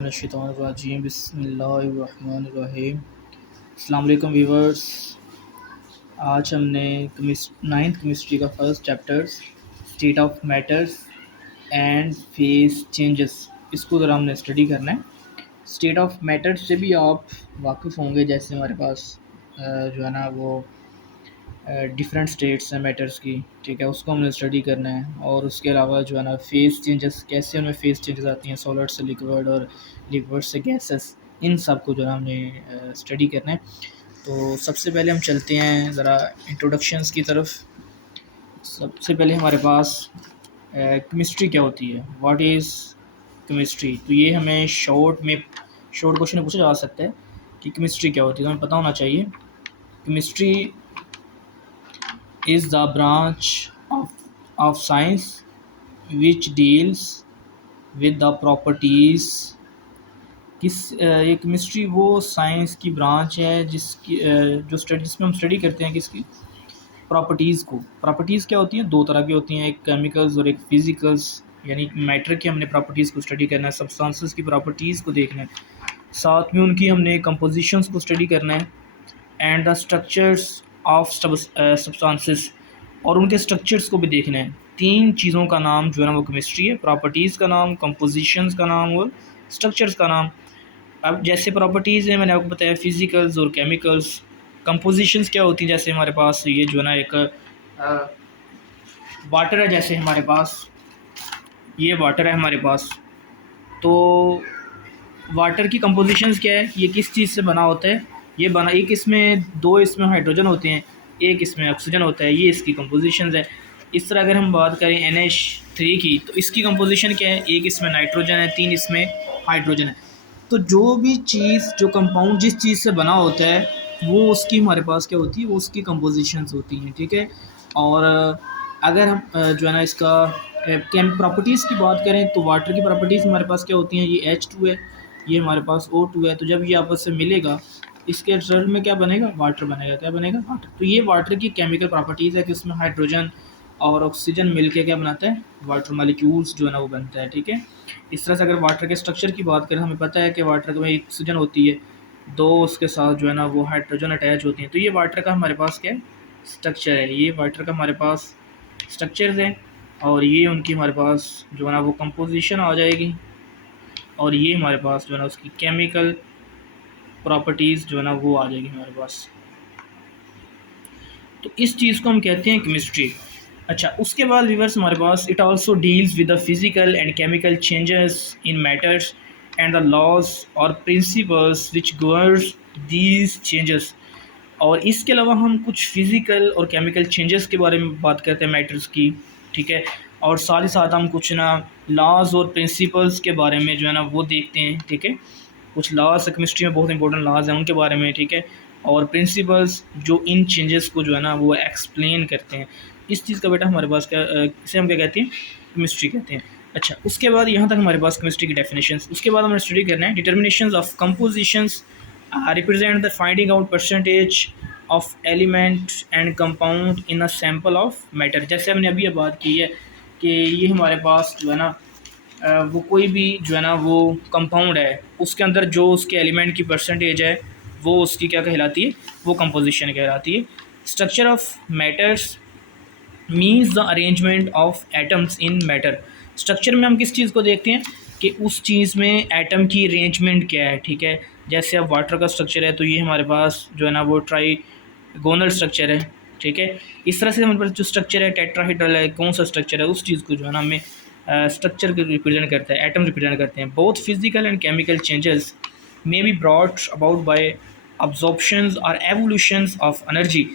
मिनश्शैतानिर्रजीम बिस्मिल्लाहिर्रहमानिर्रहीम। अस्सलाम वालेकुम व्यूवर्स। आज हमने नाइन्थ केमिस्ट्री का first chapter state of matters and phase changes, इसको ज़रा हमने स्टडी करना है। स्टेट ऑफ मैटर्स से भी आप वाकिफ़ होंगे, जैसे हमारे पास जो है ना वो डिफरेंट स्टेट्स हैं मैटर्स की, ठीक है, उसको हमने स्टडी करना है। और उसके अलावा जो है ना फेज़ चेंजेस, कैसे उनमें फेज़ चेंजेस आती हैं, सॉलिड से लिक्विड और लिक्विड से गैसेस, इन सब को जो है हमने स्टडी करना है। तो सबसे पहले हम चलते हैं ज़रा इंट्रोडक्शंस की तरफ। सबसे पहले हमारे पास केमिस्ट्री क्या होती है, व्हाट इज़ केमिस्ट्री। तो ये हमें शॉर्ट क्वेश्चन में पूछा जा सकता है कि केमिस्ट्री क्या होती है, तो हमें पता होना चाहिए। Chemistry is the branch of science which deals with the properties। ये केमिस्ट्री वो साइंस की ब्रांच है जिसकी जिसमें हम स्टडी करते हैं किसकी, प्रॉपर्टीज़ को। प्रॉपर्टीज़ क्या होती हैं, दो तरह की होती हैं, एक केमिकल्स और एक फिज़िकल्स। यानी मैटर की हमने प्रॉपर्टीज़ को स्टडी करना है, सब्सटेंसेस की प्रॉपर्टीज़ को देखना है, साथ में उनकी हमने कंपोजिशंस को स्टडी करना है, and the structures of substances, और उनके स्ट्रक्चर्स को भी देखना है। तीन चीज़ों का नाम जो है ना वो केमिस्ट्री है, प्रॉपर्टीज़ का नाम, कंपोजिशंस का नाम और स्ट्रक्चर्स का नाम। अब जैसे प्रॉपर्टीज़ है, मैंने आपको बताया फिज़िकल्स और केमिकल्स। कंपोजिशंस क्या होती हैं, जैसे हमारे पास ये जो है ना एक वाटर है, जैसे हमारे पास ये वाटर है हमारे पास, तो वाटर की कंपोजिशंस क्या है, ये किस चीज़ से बना होता है, ये बना एक इसमें दो इसमें हाइड्रोजन होते हैं, एक इसमें ऑक्सीजन होता है, ये इसकी कंपोजिशंस है। इस तरह अगर हम बात करें NH3 की, तो इसकी कंपोजिशन क्या है, एक इसमें नाइट्रोजन है, तीन इसमें हाइड्रोजन है। तो जो भी चीज़, जो कंपाउंड जिस चीज़ से बना होता है, वो उसकी हमारे पास क्या होती है, वो उसकी कंपोजिशंस होती हैं, ठीक है। और अगर हम जो है ना इसका प्रॉपर्टीज़ की बात करें, तो वाटर की प्रॉपर्टीज़ हमारे पास क्या होती हैं, ये H2 है, ये हमारे पास O2 है। तो जब ये आपस से मिलेगा, इसके रिजल्ट में क्या बनेगा, वाटर बनेगा। क्या बनेगा, वाटर। तो ये वाटर की केमिकल प्रॉपर्टीज़ है कि उसमें हाइड्रोजन और ऑक्सीजन मिलके क्या बनाता है, वाटर मॉलिक्यूल्स जो है ना वो बनता है, ठीक है। इस तरह से अगर वाटर के स्ट्रक्चर की बात करें, हमें पता है कि वाटर में ऑक्सीजन होती है, दो उसके साथ जो है ना वो हाइड्रोजन अटैच होती हैं। तो ये वाटर का हमारे पास क्या है, स्ट्रक्चर है। ये वाटर का हमारे पास स्ट्रक्चर्स हैं, और ये उनकी हमारे पास जो है ना वो कंपोजिशन आ जाएगी, और ये हमारे पास जो है ना उसकी केमिकल प्रॉपर्टीज़ जो है ना वो आ जाएगी हमारे पास। तो इस चीज़ को हम कहते हैं केमिस्ट्री। अच्छा, उसके बाद व्यूअर्स हमारे पास it also deals with the physical and chemical changes in matters and the laws और principles which governs these changes. और इसके अलावा हम कुछ फिज़िकल और केमिकल चेंजेस के बारे में बात करते हैं मैटर्स की, ठीक है। और साथ ही साथ हम कुछ ना लॉज और प्रिंसिपल्स के बारे में जो है ना वो देखते हैं, ठीक है। कुछ लॉज केमिस्ट्री में बहुत इंपॉर्टेंट लॉज हैं उनके बारे में, ठीक है, और प्रिंसिपल्स जो इन चेंजेस को जो है ना वो एक्सप्लेन करते हैं। इस चीज़ का बेटा हमारे पास क्या, इसे हम क्या कहते हैं, केमिस्ट्री कहते हैं। अच्छा, उसके बाद यहाँ तक हमारे पास केमिस्ट्री की डेफिनेशंस। उसके बाद हमें स्टडी करना है determinations of compositions represent the finding out percentage of element and compound in a sample of matter. जैसे हमने अभी ये बात की है कि ये हमारे पास जो है ना वो कोई भी जो है ना वो कंपाउंड है, उसके अंदर जो उसके एलिमेंट की परसेंटेज है वो उसकी क्या कहलाती है, वो कंपोजिशन कहलाती है। Structure of matters means the arrangement of atoms in matter. Structure में हम किस चीज़ को देखते हैं कि उस चीज़ में एटम की अरेंजमेंट क्या है, ठीक है। जैसे अब वाटर का स्ट्रक्चर है, तो ये हमारे पास जो है ना वो ट्राईगोनल स्ट्रक्चर है, ठीक है। इस तरह से हमारे पास जो स्ट्रक्चर है टेट्राहेड्रल है, कौन सा स्ट्रक्चर है, उस चीज़ को जो है ना हमें स्ट्रक्चर रिप्रेजेंट करता है, एटम रिप्रेजेंट करते हैं। Both physical and chemical changes may be brought about by absorptions और एवोल्यूशंस ऑफ एनर्जी।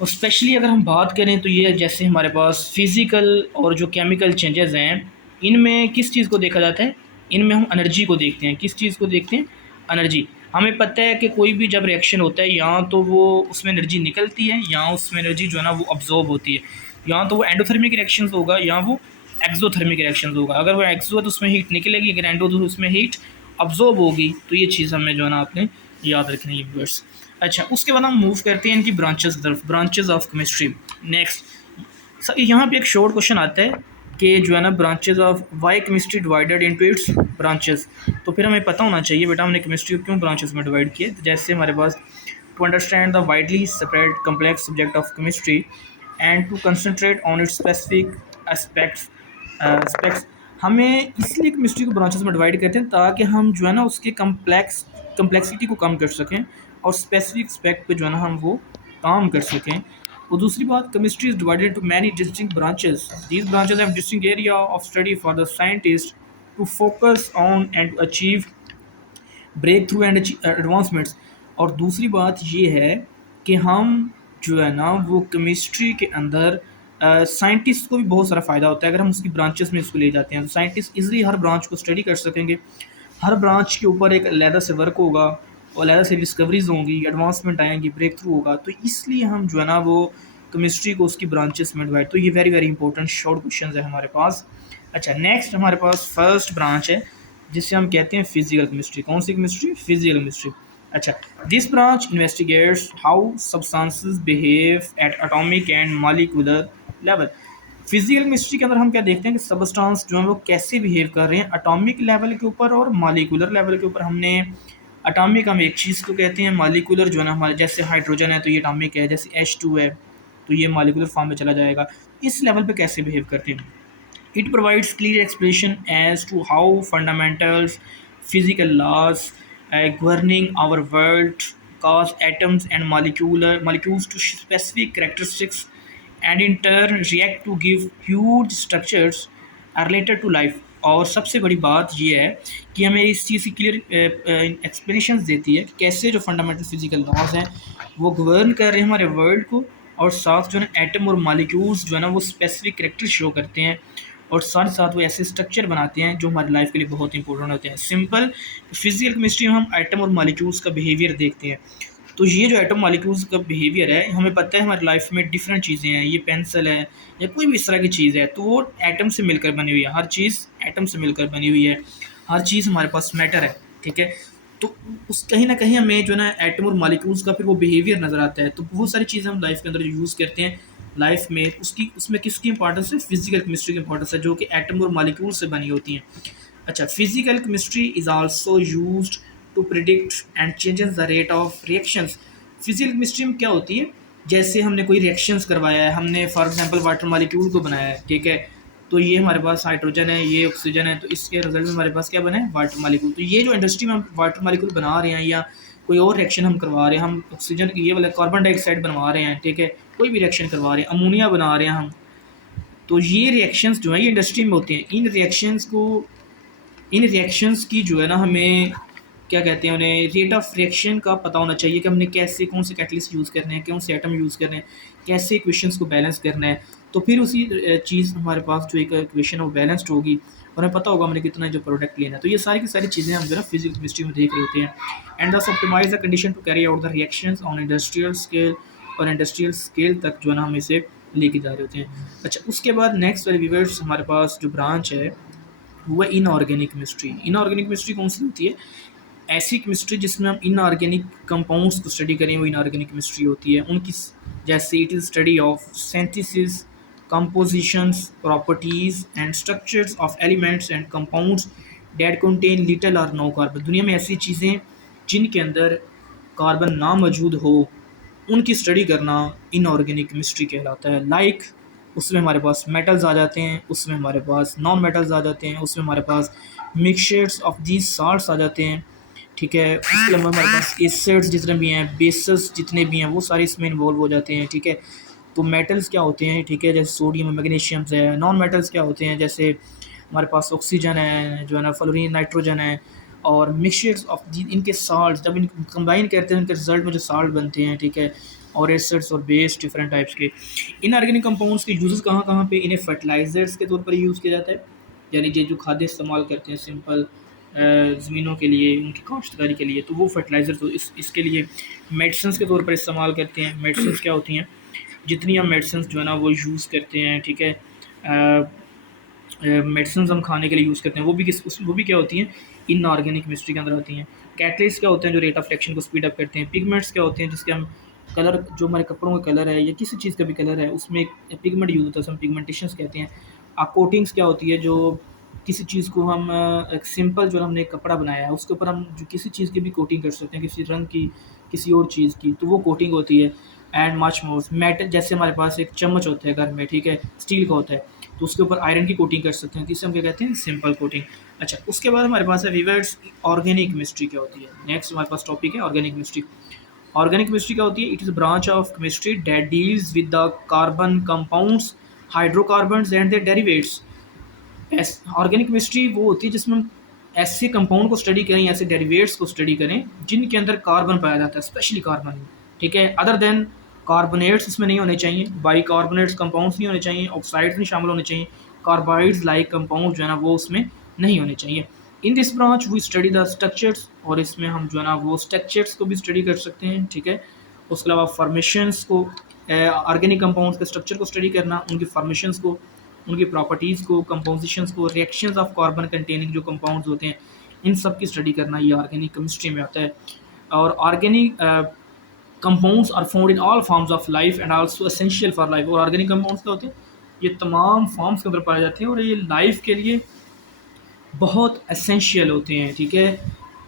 और स्पेशली अगर हम बात करें, तो ये जैसे हमारे पास फिज़िकल और जो केमिकल चेंजेस हैं, इनमें किस चीज़ को देखा जाता है, इनमें हम एनर्जी को देखते हैं। किस चीज़ को देखते हैं, एनर्जी। हमें पता है कि कोई भी जब रिएक्शन होता है, या तो वो उसमें एनर्जी निकलती है, या उसमें एनर्जी जो है ना वो अब्जॉर्ब होती है। या तो वो एंडोथर्मिक रिएक्शन होगा, या वो एक्सोथर्मिक रिएक्शन होगा। अगर वो एक्सो है तो उसमें हीट निकलेगी, अगर एंडो तो उसमें हीट अब्जॉर्ब होगी। तो ये चीज़ हमें जो है ना आपने याद रखनी है व्यूअर्स। अच्छा, उसके बाद हम मूव करते हैं इनकी ब्रांचेस तरफ, branches of chemistry. Next sir, यहाँ पे एक शॉर्ट क्वेश्चन आता है कि जो है ना branches of why chemistry divided into its branches. तो फिर हमें पता होना चाहिए बेटा हमने केमिस्ट्री को क्यों ब्रांचेस में डिवाइड किया। तो जैसे हमारे पास to understand the widely separate complex subject of chemistry and to concentrate on its specific aspects हमें इसलिए केमिस्ट्री को ब्रांचेस में डिवाइड करते हैं ताकि हम जो है ना उसके कम्प्लेक्सिटी को कम कर सकें और स्पेसिफिक एस्पेक्ट पे जो है ना हम वो काम कर सकें। और दूसरी बात, chemistry is divided to many distinct branches. These branches have distinct area of study for the scientist to focus on and to achieve breakthrough and advancements. और दूसरी बात ये है कि हम जो है ना वो केमिस्ट्री के अंदर साइंटिस्ट को भी बहुत सारा फ़ायदा होता है अगर हम उसकी ब्रांचेस में इसको ले जाते हैं। तो साइंटिस्ट ईजिली हर ब्रांच को स्टडी कर सकेंगे, हर ब्रांच के ऊपर एक अलहदा से वर्क होगा और अलहदा से डिस्कवरीज होंगी, एडवांसमेंट आएंगी, ब्रेक थ्रू होगा। तो इसलिए हम जो है ना वो केमिस्ट्री को उसकी ब्रांचेस में डिवाइड। तो ये very very important short question है हमारे पास। अच्छा, नेक्स्ट हमारे पास फर्स्ट ब्रांच है जिसे हम कहते हैं फिजिकल केमिस्ट्री। कौन सी केमिस्ट्री? Physical chemistry. अच्छा, this branch investigates how substances behave at atomic and molecular level. Physical chemistry के अंदर हम क्या देखते हैं कि सब्सटेंस जो है वो कैसे बिहेव कर रहे हैं एटॉमिक लेवल के ऊपर और मॉलिक्यूलर लेवल के ऊपर। हमने एटॉमिक हम एक चीज़ को कहते हैं, मॉलिक्यूलर जो है ना हमारे जैसे हाइड्रोजन है तो ये एटॉमिक है, जैसे H2 है तो ये मॉलिक्यूलर फॉर्म में चला जाएगा। इस लेवल पे कैसे बिहेव करते हैं। It provides clear explanation as to how fundamentals, physical laws governing our world cause atoms and molecules to specific characteristics and in turn react to give huge structures are related to life। और सबसे बड़ी बात ये है कि हमें इस चीज़ की क्लियर एक्सप्लेनेशन देती है कि कैसे जो फंडामेंटल फिजिकल लॉज हैं वो गवर्न कर रहे हैं हमारे वर्ल्ड को, और साथ जो है ना एटम और मॉलिक्यूल्स जो है ना वो स्पेसिफिक कैरेक्टर शो करते हैं और साथ साथ वो ऐसे स्ट्रक्चर बनाते हैं जो हमारी लाइफ के लिए बहुत इंपॉर्टेंट होते हैं। सिंपल फिजिकल केमिस्ट्री में हम एटम और मॉलिक्यूल्स का बिहेवियर देखते हैं। तो ये जो एटम मॉलिक्यूल्स का बिहेवियर है, हमें पता है हमारी लाइफ में डिफरेंट चीज़ें हैं, ये पेंसिल है या कोई भी इस तरह की चीज़ है तो वो एटम से मिलकर बनी हुई है। हर चीज़ एटम से मिलकर बनी हुई है, हर चीज़ हमारे पास मैटर है, ठीक है। तो उस कहीं ना कहीं हमें जो ना एटम और मॉलिक्यूल्स का फिर वो बिहेवियर नज़र आता है। तो बहुत सारी चीज़ें हम लाइफ के अंदर जो यूज़ करते हैं लाइफ में, उसमें किसकी इंपॉर्टेंस है? फिजिकल केमिस्ट्री की इंपॉर्टेंस है जो कि एटम और मॉलिक्यूल से बनी होती हैं। अच्छा, physical chemistry is also used to predict and changes the rate of reactions. Physical chemistry में क्या होती है, जैसे हमने कोई रिएक्शंस करवाया है, हमने फॉर एग्जांपल वाटर मॉलिक्यूल को बनाया है, ठीक है, तो ये हमारे पास हाइड्रोजन है, ये ऑक्सीजन है, तो इसके रिजल्ट में हमारे पास क्या बना है? Water molecule. तो ये जो इंडस्ट्री में हम वाटर मॉलिक्यूल बना रहे हैं या कोई और रिएक्शन हम करवा रहे हैं, हम ऑक्सीजन ये वाला कार्बन डाइऑक्साइड बनवा रहे हैं, ठीक है, कोई भी रिएक्शन करवा रहे हैं, अमोनिया बना रहे हैं हम, तो ये रिएक्शंस जो है ये इंडस्ट्री में होती हैं। इन रिएक्शंस की जो है ना हमें क्या कहते हैं, उन्हें रेट ऑफ रिएक्शन का पता होना चाहिए कि हमने कैसे कौन से कैटलिस्ट यूज़ करने हैं, कौन से एटम यूज़ करने हैं, कैसे इक्वेशंस को बैलेंस करना है। तो फिर उसी चीज़ हमारे पास जो एक इक्वेशन है वो बैलेंस्ड होगी और हमें पता होगा हमने कितना जो प्रोडक्ट लेना है। तो ये सारी की सारी चीज़ें हम जो है फिजिकल केमिस्ट्री में देख रहे होते हैं। And thus optimize the condition to carry out the reactions on industrial scale, और इंडस्ट्रियल स्केल तक जो है ना हम इसे लेके जा रहे होते हैं। अच्छा, उसके बाद नेक्स्ट वाले व्यूअर्स हमारे पास जो ब्रांच है वो है इनऑर्गेनिक केमिस्ट्री। इनऑर्गेनिक केमिस्ट्री कौन सी होती है? ऐसी केमिस्ट्री जिसमें हम इनऑर्गेनिक कंपाउंड्स को स्टडी करें वो इनऑर्गेनिक केमिस्ट्री होती है। उनकी जैसे it is study of synthesis, compositions, properties and structures of elements and compounds that contain little और नो कार्बन। दुनिया में ऐसी चीज़ें जिनके अंदर कार्बन ना मौजूद हो उनकी स्टडी करना इनऑर्गेनिक केमिस्ट्री कहलाता है। लाइक उसमें हमारे पास मेटल्स आ जाते हैं, उसमें हमारे पास नॉन मेटल्स आ जाते हैं, उसमें हमारे पास मिक्सचर्स ऑफ दीज साल्ट्स आ जाते हैं, ठीक है। उसके अलावा हमारे पास एसिड्स जितने भी हैं, बेसेस जितने भी हैं वो सारे इसमें इन्वॉल्व हो जाते हैं, ठीक है। तो मेटल्स क्या होते हैं, ठीक है, जैसे सोडियम मैग्नीशियम है। नॉन मेटल्स क्या होते हैं, जैसे हमारे पास ऑक्सीजन है जो है ना, फ्लोरीन, नाइट्रोजन है, और मिक्सचर्स ऑफ इनके साल्ट जब इनको कंबाइन करते हैं उनके रिजल्ट में जो साल्ट बनते हैं, ठीक है, और एसिड्स और बेस डिफरेंट टाइप्स के। इनऑर्गेनिक कंपाउंड्स के यूजेस कहाँ कहाँ पे? इन्हें फर्टिलाइजर्स के तौर पर यूज़ किया जाता है, यानी जो खाद्य इस्तेमाल करते हैं सिंपल ज़मीनों के लिए, उनकी काश्तकारी के लिए, तो वो फर्टिलाइज़र तो इसके लिए। मेडिसिन के तौर पर इस्तेमाल करते हैं। मेडिसिन क्या होती हैं? जितनी हम मेडिसिन जो है ना वो यूज़ करते हैं, ठीक है, मेडिसिन हम खाने के लिए यूज़ करते हैं, वो भी क्या होती हैं? इनऑर्गेनिक केमिस्ट्री के अंदर आती हैं। कैटलिस्ट क्या होते हैं? जो रेट ऑफ रिएक्शन को स्पीड अप करते हैं। पिगमेंट्स क्या होते हैं? जिसके हम कलर, जो हमारे कपड़ों का कलर है या किसी चीज़ का भी कलर है उसमें एक पिगमेंट यूज़ होता है, हम पिगमेंटेशंस कहते हैं, कोटिंग्स क्या होती है, जो किसी चीज़ को हम एक सिंपल जो हमने एक कपड़ा बनाया है उसके ऊपर हम जो किसी चीज़ की भी कोटिंग कर सकते हैं, किसी रंग की, किसी और चीज़ की, तो वो कोटिंग होती है। एंड मच मोर मेटल, जैसे हमारे पास एक चम्मच होता है घर में, ठीक है, स्टील का होता है, तो उसके ऊपर आयरन की कोटिंग कर सकते हैं, जिसे हम क्या कहते हैं, सिंपल कोटिंग। अच्छा, उसके बाद हमारे पास है व्यूअर्स ऑर्गेनिक केमिस्ट्री क्या होती है। नेक्स्ट हमारे पास टॉपिक है ऑर्गेनिक केमिस्ट्री। ऑर्गेनिक केमिस्ट्री क्या होती है? It is a branch of chemistry that deals with the carbon compounds, hydrocarbons and their derivatives. Organic chemistry वो होती है जिसमें हम ऐसे कंपाउंड को स्टडी करें, ऐसे डेरिवेट्स को स्टडी करें जिनके अंदर कार्बन पाया जाता है, स्पेशली कार्बन, ठीक है। अदर देन कार्बोनेट्स इसमें नहीं होने चाहिए, बाई कार्बोनेट्स कंपाउंड्स नहीं होने चाहिए, ऑक्साइड्स नहीं शामिल होने चाहिए, कार्बाइड्स लाइक कंपाउंड जो है ना वो उसमें नहीं होने चाहिए। In this branch we study the structures, और इसमें हम जो है ना वो स्ट्रक्चर्स को भी स्टडी कर सकते हैं, ठीक है। उसके अलावा फॉर्मेशंस को, ऑर्गेनिक कंपाउंड्स के स्ट्रक्चर को स्टडी करना, उनकी फॉर्मेशंस को, उनकी प्रॉपर्टीज़ को, कंपोजिशंस को, रिएक्शंस ऑफ कार्बन कंटेनिंग जो कंपाउंड्स होते हैं, इन सब की स्टडी करना ये ऑर्गेनिक केमिस्ट्री में आता है। और organic compounds are found in all forms of life and also essential for life. और ऑर्गेनिक कंपाउंड्स क्या होते हैं? ये तमाम फॉर्म्स के अंदर पाए जाते हैं और ये लाइफ के लिए बहुत एसेंशियल होते हैं, ठीक है।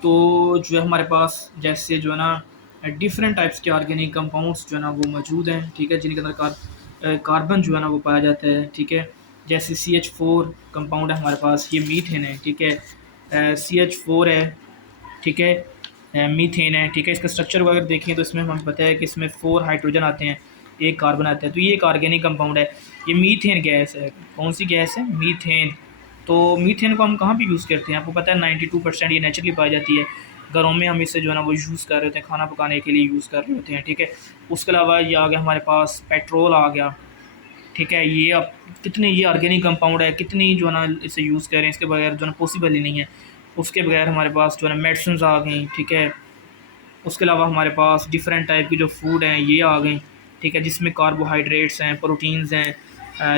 तो जो है हमारे पास जैसे जो है ना डिफरेंट टाइप्स के ऑर्गेनिक कंपाउंड्स जो है ना वो मौजूद हैं, ठीक है, जिनके अंदर कार्बन जो है ना वो पाया जाता है, ठीक है। जैसे CH4 कंपाउंड है हमारे पास, ये मीथेन है, ठीक है, CH4 है, ठीक है, मीथेन है, ठीक है। इसका स्ट्रक्चर अगर देखें तो इसमें हमें पता है कि इसमें 4 हाइड्रोजन आते हैं, एक कार्बन आता है, तो ये एक ऑर्गेनिक कंपाउंड है। ये मीथेन गैस है। कौन सी गैस है? मीथेन। तो मीथेन को हम कहाँ पे यूज़ करते हैं? आपको पता है 92% ये नेचुरली पाई जाती है। घरों में हम इसे जो है ना वो यूज़ कर रहे होते हैं, खाना पकाने के लिए यूज़ कर रहे होते हैं, ठीक है। उसके अलावा ये आ गया हमारे पास पेट्रोल आ गया, ठीक है। ये अब कितने ये ऑर्गेनिक कंपाउंड है, कितनी जो है ना इसे यूज़ करें, इसके बगैर जो है ना पॉसिबल ही नहीं है। उसके बगैर हमारे पास जो है ना मेडिसिन आ गई, ठीक है। उसके अलावा हमारे पास डिफरेंट टाइप की जो फूड हैं ये आ गई, ठीक है, जिसमें कार्बोहाइड्रेट्स हैं, प्रोटीन्स हैं,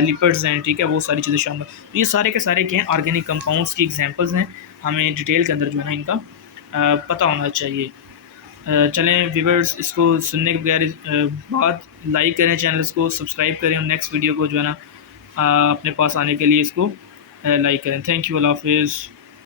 लिपिड्स हैं, ठीक है, वो सारी चीज़ें शामिल। तो ये सारे के सारे क्या हैं? ऑर्गेनिक कंपाउंड्स की एग्जांपल्स हैं। हमें डिटेल के अंदर जो है ना इनका पता होना चाहिए। चलें व्यूअर्स, इसको सुनने के बगैर बाद लाइक करें, चैनल्स को सब्सक्राइब करें और नेक्स्ट वीडियो को जो है ना अपने पास आने के लिए इसको लाइक करें। थैंक यू, अल्लाह हाफिज़।